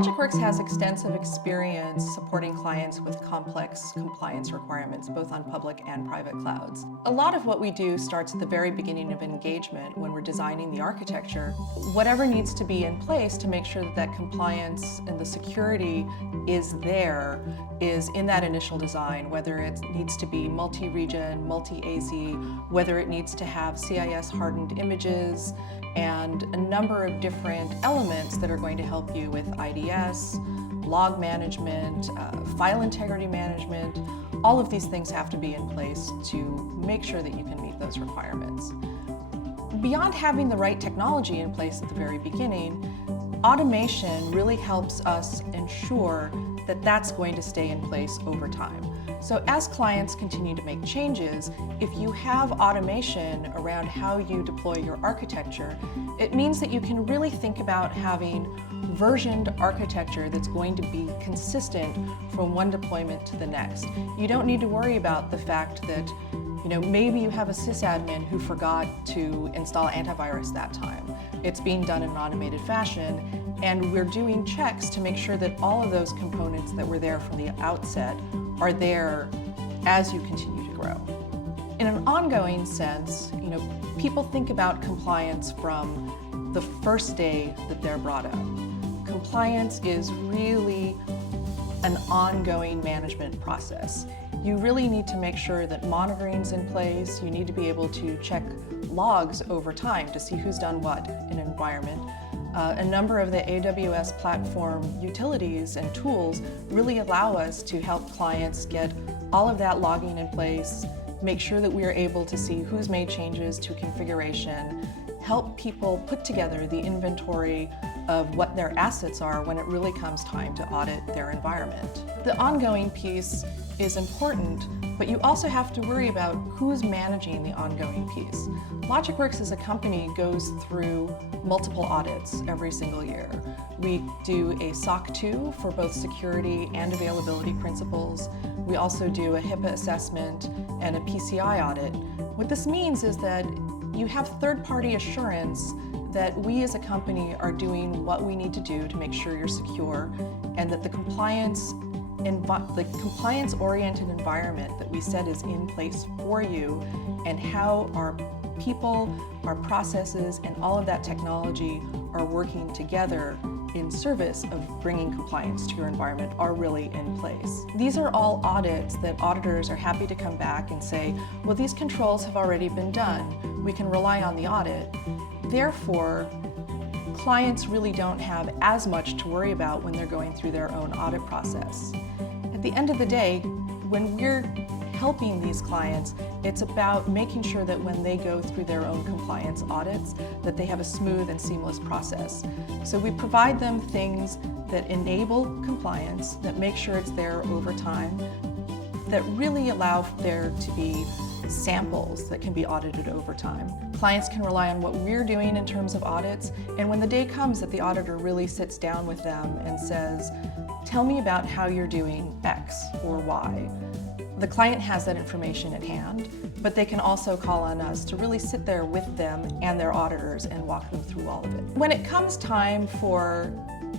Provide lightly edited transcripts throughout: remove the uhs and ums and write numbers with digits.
Logicworks has extensive experience supporting clients with complex compliance requirements, both on public and private clouds. A lot of what we do starts at the very beginning of engagement when we're designing the architecture. Whatever needs to be in place to make sure that that compliance and the security is there is in that initial design, whether it needs to be multi-region, multi-AZ, whether it needs to have CIS hardened images, and a number of different elements that are going to help you with IDS, log management, file integrity management. All of these things have to be in place to make sure that you can meet those requirements. Beyond having the right technology in place at the very beginning, automation really helps us ensure that that's going to stay in place over time. So as clients continue to make changes, if you have automation around how you deploy your architecture, it means that you can really think about having versioned architecture that's going to be consistent from one deployment to the next. You don't need to worry about the fact that maybe you have a sysadmin who forgot to install antivirus that time. It's being done in an automated fashion, and we're doing checks to make sure that all of those components that were there from the outset are there as you continue to grow. In an ongoing sense, people think about compliance from the first day that they're brought up. Compliance is really an ongoing management process. You really need to make sure that monitoring's in place. You need to be able to check logs over time to see who's done what in an environment. A number of the AWS platform utilities and tools really allow us to help clients get all of that logging in place, make sure that we are able to see who's made changes to configuration, help people put together the inventory of what their assets are when it really comes time to audit their environment. The ongoing piece is important, but you also have to worry about who's managing the ongoing piece. Logicworks as a company goes through multiple audits every single year. We do a SOC 2 for both security and availability principles. We also do a HIPAA assessment and a PCI audit. What this means is that you have third-party assurance that we as a company are doing what we need to do to make sure you're secure, and that the compliance-oriented environment that we said is in place for you, and how our people, our processes, and all of that technology are working together in service of bringing compliance to your environment are really in place. These are all audits that auditors are happy to come back and say, well, these controls have already been done. We can rely on the audit. Therefore, clients really don't have as much to worry about when they're going through their own audit process. At the end of the day, when we're helping these clients, it's about making sure that when they go through their own compliance audits, that they have a smooth and seamless process. So we provide them things that enable compliance, that make sure it's there over time, that really allow there to be samples that can be audited over time. Clients can rely on what we're doing in terms of audits, and when the day comes that the auditor really sits down with them and says, tell me about how you're doing X or Y, the client has that information at hand, but they can also call on us to really sit there with them and their auditors and walk them through all of it. When it comes time for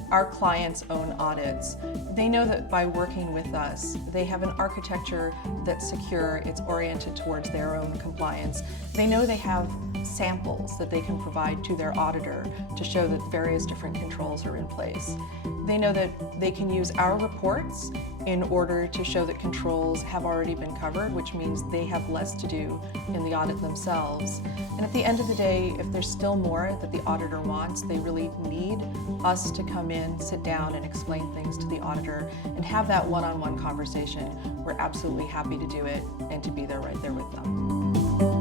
our clients' own audits, they know that by working with us, they have an architecture that's secure, it's oriented towards their own compliance. They know they have samples that they can provide to their auditor to show that various different controls are in place. They know that they can use our reports in order to show that controls have already been covered, which means they have less to do in the audit themselves. And at the end of the day, if there's still more that the auditor wants, they really need us to come in, sit down, and explain things to the auditor and have that one-on-one conversation. We're absolutely happy to do it and to be there right there with them.